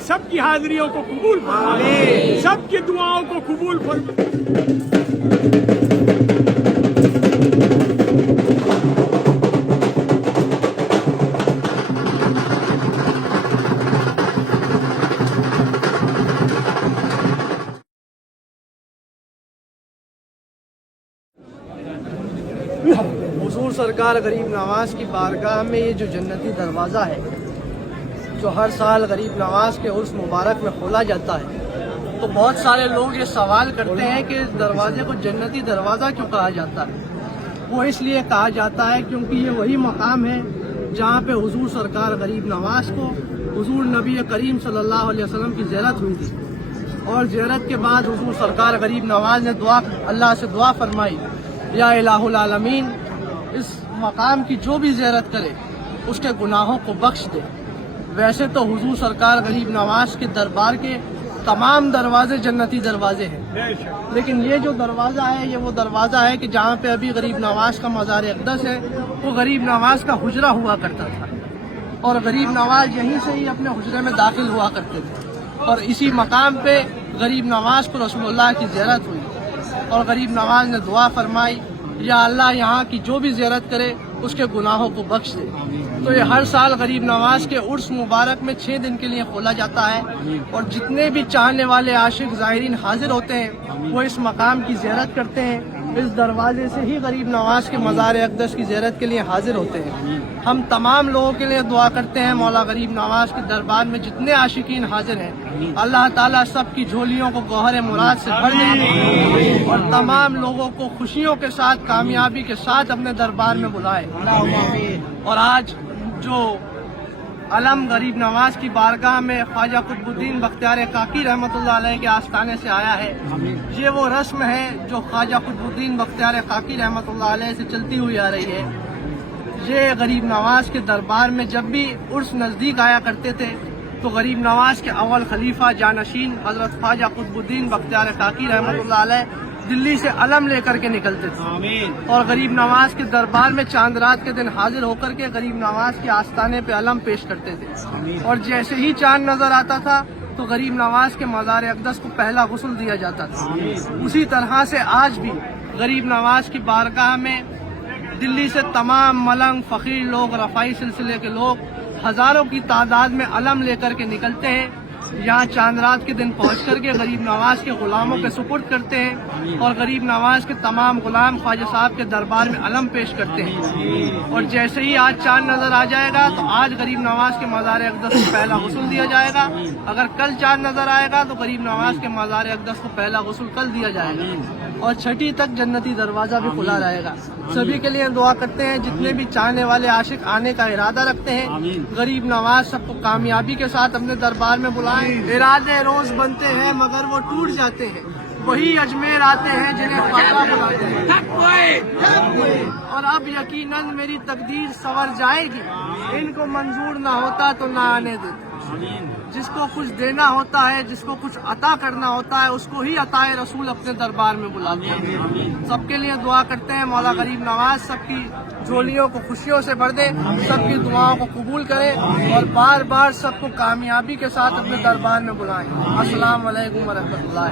सबकी हाजिरियों को कबूल फरमाए, सबकी दुआओं को कबूल फरमाए। हुजूर सरकार गरीब नवाज की बारगाह में ये जो जन्नती दरवाज़ा है जो हर साल गरीब नवाज के उर्स मुबारक में खोला जाता है, तो बहुत सारे लोग ये सवाल करते हैं कि इस दरवाजे को जन्नती दरवाज़ा क्यों कहा जाता है। वो इसलिए कहा जाता है क्योंकि ये वही मकाम है जहाँ पे हुजूर सरकार गरीब नवाज को हुजूर नबी करीम सल्लल्लाहु अलैहि वसल्लम की ज़ियारत हुई थी, और ज़ियारत के बाद हुजूर सरकार गरीब नवाज ने अल्लाह से दुआ फरमाई, या इलाहुल आलमीन, इस मकाम की जो भी ज़ियारत करे उसके गुनाहों को बख्श दे। वैसे तो हुजूर सरकार गरीब नवाज के दरबार के तमाम दरवाजे जन्नती दरवाजे हैं, लेकिन ये जो दरवाज़ा है ये वो दरवाज़ा है कि जहाँ पे अभी गरीब नवाज का मज़ार अक़दस है, वो गरीब नवाज का हुजरा हुआ करता था, और गरीब नवाज यहीं से ही अपने हुजरे में दाखिल हुआ करते थे। और इसी मकाम पे गरीब नवाज को रसूलुल्लाह की ज़ियारत हुई, और गरीब नवाज ने दुआ फरमाई, या अल्लाह यहाँ की जो भी ज़ियारत करे उसके गुनाहों को बख्श दे। तो ये हर साल गरीब नवाज के उर्स मुबारक में 6 दिन के लिए खोला जाता है, और जितने भी चाहने वाले आशिक ज़ायरीन हाजिर होते हैं वो इस मकाम की ज़ियारत करते हैं। इस दरवाजे से ही गरीब नवाज के मज़ार अक़दस की ज़ियारत के लिए हाजिर होते हैं। हम तमाम लोगों के लिए दुआ करते हैं मौला गरीब नवाज के दरबार में जितने आशिकीन हाजिर हैं, अल्लाह ताला सबकी झोलियों को गौहर मुराद से भर दे, और तमाम लोगों को खुशियों के साथ कामयाबी के साथ अपने दरबार में बुलाए। और आज जो अलम गरीब नवाज की बारगाह में ख्वाजा कुतुबुद्दीन बख्तियार काकी रहमतुल्लाह अलैह के आस्थाने से आया है, ये वो रस्म है जो ख्वाजा कुतुबुद्दीन बख्तियार काकी रहमतुल्लाह अलैह से चलती हुई आ रही है। ये गरीब नवाज के दरबार में जब भी उर्स नज़दीक आया करते थे तो गरीब नवाज के अव्वल खलीफा जानशीन हजरत ख्वाजा कुतुबुद्दीन बख्तियार काकी रहमतुल्लाह अलैह दिल्ली से अलम लेकर के निकलते थे, और गरीब नवाज के दरबार में चांद रात के दिन हाजिर होकर के गरीब नवाज के आस्थाने पे अलम पेश करते थे। और जैसे ही चांद नजर आता था तो गरीब नवाज के मज़ार अक़दस को पहला गुस्ल दिया जाता था। उसी तरह से आज भी गरीब नवाज की बारगाह में दिल्ली से तमाम मलंग फ़कीर लोग, रफ़ाई सिलसिले के लोग हज़ारों की तादाद में अलम लेकर के निकलते हैं। यहाँ चांद रात के दिन पहुँच करके गरीब नवाज के गुलामों के सुपुर्द करते हैं, और गरीब नवाज के तमाम गुलाम ख्वाजा साहब के दरबार में अलम पेश करते हैं। और जैसे ही आज चांद नजर आ जाएगा तो आज गरीब नवाज के मज़ार अक़दस को पहला गुस्ल दिया जाएगा। अगर कल चांद नजर आएगा तो गरीब नवाज के मज़ार अक़दस को पहला गुस्ल कल दिया जाएगा, और छठी तक जन्नती दरवाज़ा भी खुला रहेगा। सभी के लिए दुआ करते हैं, जितने भी चाहने वाले आशिक आने का इरादा रखते हैं, गरीब नवाज सबको कामयाबी के साथ अपने दरबार में बुलाएं। इरादे रोज बनते हैं मगर वो टूट जाते हैं, वही अजमेर आते हैं जिन्हें ख्वाजा बुलाते हैं। और अब यकीनन मेरी तकदीर संवर जाएगी, इनको मंजूर ना होता तो ना आने देते। जिसको कुछ देना होता है, जिसको कुछ अता करना होता है, उसको ही अताए रसूल अपने दरबार में बुलाते हैं। सबके लिए दुआ करते हैं मौला गरीब नवाज सबकी झोलियों को खुशियों से भर दे, सबकी दुआओं को कबूल करे, और बार बार सबको कामयाबी के साथ अपने दरबार में बुलाएं। अस्सलाम वालेकुम व रहमतुल्लाह।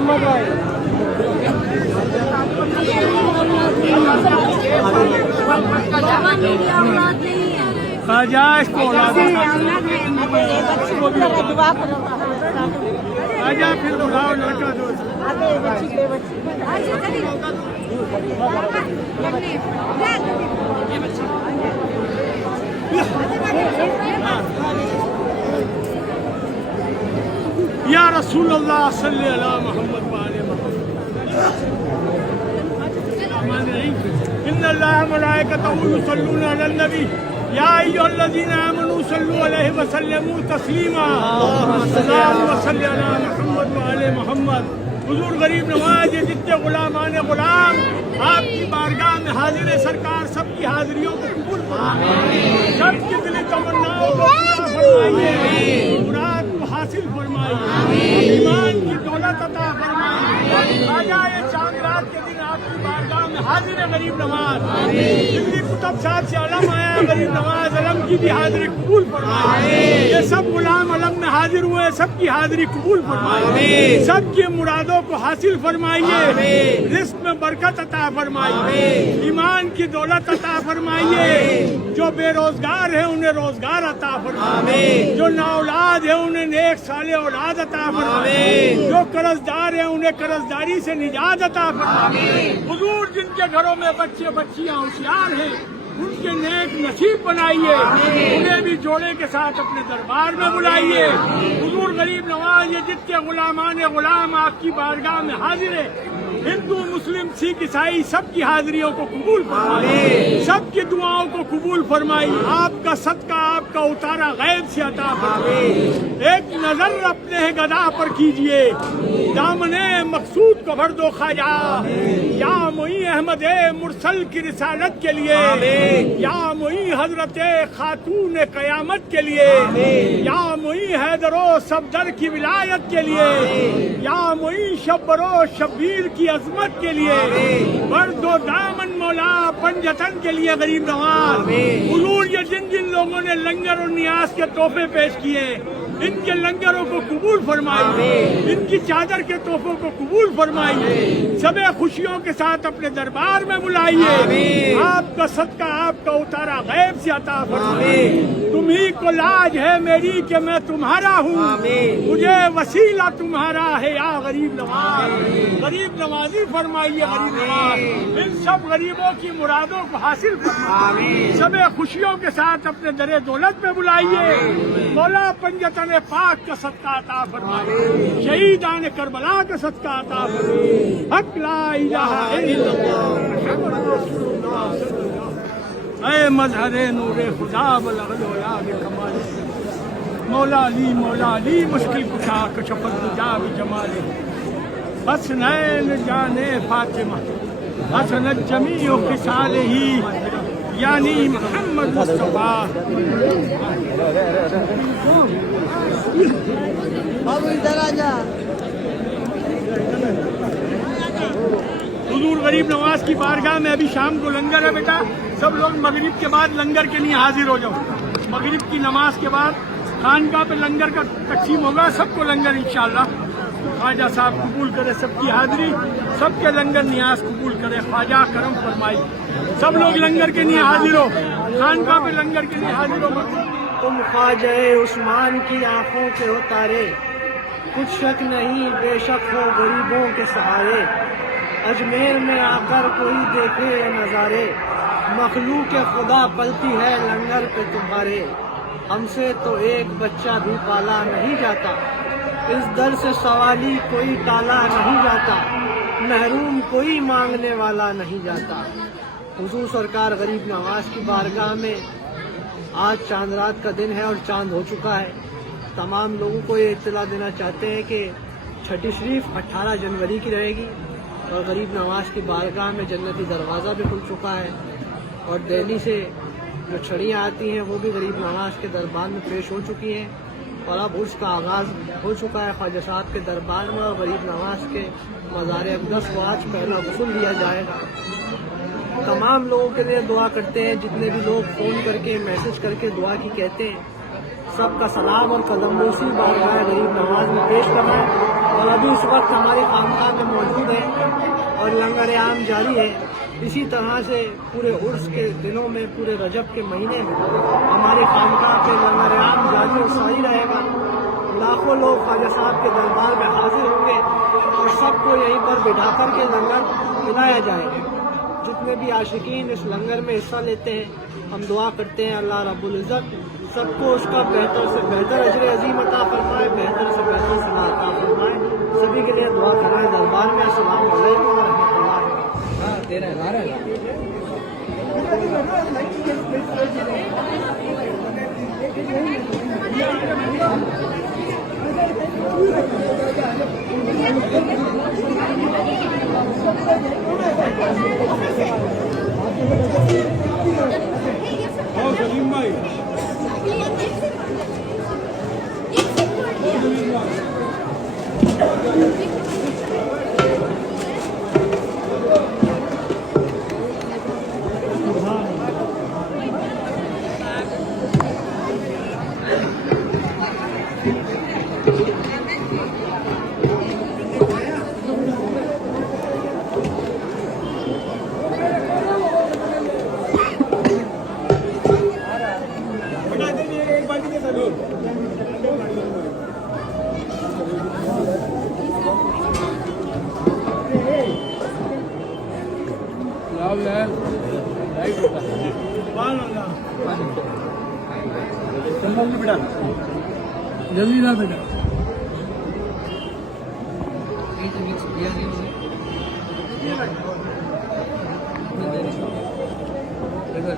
मोहम्मद भाई। ख्वाजा इसको ख्वाजा फिर बुलाओ लड़का दो। या रसूल अल्लाह सल्ली अला मोहम्मद वाले मोहम्मद। इन्नल्लाह व मलाइकतहू युसल्लूना अलन नबी या अय्युहल्लज़ीना आमनू सल्लू अलैहि व सल्लिमू तस्लीमा। अल्लाहुम्मा सल्ली अला मोहम्मद व आले मोहम्मद। हुजूर गरीब नवाज जितने गुलामान गुलाम आपकी बारगाह में हाजिर है सरकार, सबकी हाजिरियों को कबूल फरमाइए, सबकी दिली तमन्नाओं को पूरा फरमाइए, मुराद को हासिल फरमाइए, ईमान की दौलत अता फरमाइए। ख्वाजा ये चांद रात के दिन आपकी बारगाह में हाजिर है गरीब नवाज, दिल्ली कुतुब साहब से अलम आया गरीब नवाज, अलम की भी हाजिरी कबूल फरमाइए। ये सब गुलाम अलम में हाजिर हुए, सबकी हाजिरी कबूल फरमाइए, सबकी मुरादों को हासिल फरमाइए, रिस्क में बरकत अता फरमाइए, ईमान की दौलत अता फरमाइए। जो बेरोजगार है उन्हें रोजगार अता फरमाइए, जो नाऔलाद है उन्हें नेक साले औलाद अता फरमाइए, जो कर्जदार है उन्हें कर्जदारी से निजात अता फरमाइए। हुजूर जिनके घरों में बच्चे बच्चियां होशियार हैं उनके नेक नसीब बनाइए, उन्हें भी जोड़े के साथ अपने दरबार में बुलाइए। हुजूर गरीब नवाज ये जितने गुलामान गुलाम आपकी बारगाह में हाजिर है, हिंदू मुस्लिम सिख ईसाई सबकी हाजिरियों को कबूल फरमाइए, सबकी दुआओं को कबूल फरमाइए। आपका सदका आपका उतारा गैब से अता फरमाइए। एक नजर अपने गदा पर कीजिए, दामने मकसूद को भर दो ख्वाजा। या मोई अहमद मुरसल की रिसालत के लिए, या मोई हजरत खातून कयामत के लिए, या मोई हैदरो सफदर की विलायत के लिए, या मोई शब्बरो शब्बीर की अजमत के लिए, भर दो दामन मौला पंजतन के लिए गरीब नवाज। हुजूर ये जिन जिन लोगों ने लंगर और नियाज के तोहफे पेश किए इनके लंगरों को कबूल फरमाइए, इनकी चादर के तोहफों को कबूल फरमाइए, सबे खुशियों के साथ अपने दरबार में बुलाइए। आपका सदका आपका उतारा गैब से अता फरमाइए। तुम्ही को लाज है मेरी कि मैं तुम्हारा हूँ, मुझे वसीला तुम्हारा है या गरीब नवाज। गरीब नवाजी फरमाइए गरीब नवाज, इन सब गरीबों की मुरादों को हासिल फरमाइए, सबे खुशियों के साथ अपने दरे दौलत में बुलाइए। मौला पंजतन पाक का सदका अता फरमाइए, शहीदान करबला का सदका अता फरमाइए। हक ला इलाहा इल्लल्लाह मुहम्मद रसूलुल्लाह सल्लल्लाहु। ऐ मजहरे नूरे खुदा बलगल याद कमाल, मौला अली मुश्किल कुशा कशफत जाब जमाले, हसनैन जाने फातिमा हसनत जमीओ खिसाले ही यानी मोहम्मद मुस्तफा। हुजूर गरीब नवाज की बारगाह में अभी शाम को लंगर है बेटा, सब लोग मगरिब के बाद लंगर के लिए हाजिर हो जाओ। मगरिब की नमाज के बाद खानकाह पे लंगर का तकसीम होगा, सबको लंगर इंशाअल्लाह। ख्वाजा साहब कबूल करे सबकी हाजिरी, सबके लंगर नियाज कबूल करे, ख्वाजा करम फरमाई। सब लोग लंगर के लिए हाजिर हो, खानकाह पे लंगर के लिए हाजिर हो। तुम ख्वाजा उस्मान की आंखों के हो तारे, कुछ शक नहीं बेशक हो गरीबों के सहारे। अजमेर में आकर कोई देखे ये नज़ारे, मखलूक खुदा पलती है लंगर पे तुम्हारे। हमसे तो एक बच्चा भी पाला नहीं जाता, इस दर से सवाली कोई टाला नहीं जाता, महरूम कोई मांगने वाला नहीं जाता। हुजूर सरकार गरीब नवाज की बारगाह में आज चांद रात का दिन है और चांद हो चुका है। तमाम लोगों को ये इत्तला देना चाहते हैं कि छठी शरीफ 18 जनवरी की रहेगी और गरीब नवाज की बारगाह में जन्नती दरवाज़ा भी खुल चुका है और दिल्ली से जो छड़ियाँ आती हैं वो भी गरीब नवाज के दरबार में पेश हो चुकी हैं और अब उसका आगाज़ हो चुका है ख्वाजा साहब के दरबार में। और गरीब नवाज के मज़ार अक़दस को आज पहला गुस्ल दिया जाएगा। तमाम लोगों के लिए दुआ करते हैं, जितने भी लोग फ़ोन करके मैसेज करके दुआ की कहते हैं, सबका सलाम और कदम बोसी बारगाह गरीब नवाज में पेश करना है। اور ابھی اس وقت ہماری خانقاہ میں موجود ہے اور لنگر عام جاری ہے. اسی طرح سے پورے عرس کے دنوں میں، پورے رجب کے مہینے میں ہماری خانقاہ پہ لنگر عام جاری و ساری رہے گا. لاکھوں لوگ خواجہ صاحب کے دربار میں حاضر ہوں گے اور سب کو یہیں پر بٹھا کر کے لنگر کھلایا جائے گا. جتنے بھی عاشقین اس لنگر میں حصہ لیتے ہیں، ہم دعا کرتے ہیں اللہ رب العزت سب کو اس کا بہتر سے بہتر اجر عظیم عطا فرمائے، بہتر سے بہتر صلاح عطا فرمائے. سبھی کے لیے دعا کرائے دربار میں. السلام علیکم و رحمۃ اللہ. اور سلیم بھائی جلدی نہ بیٹا ادھر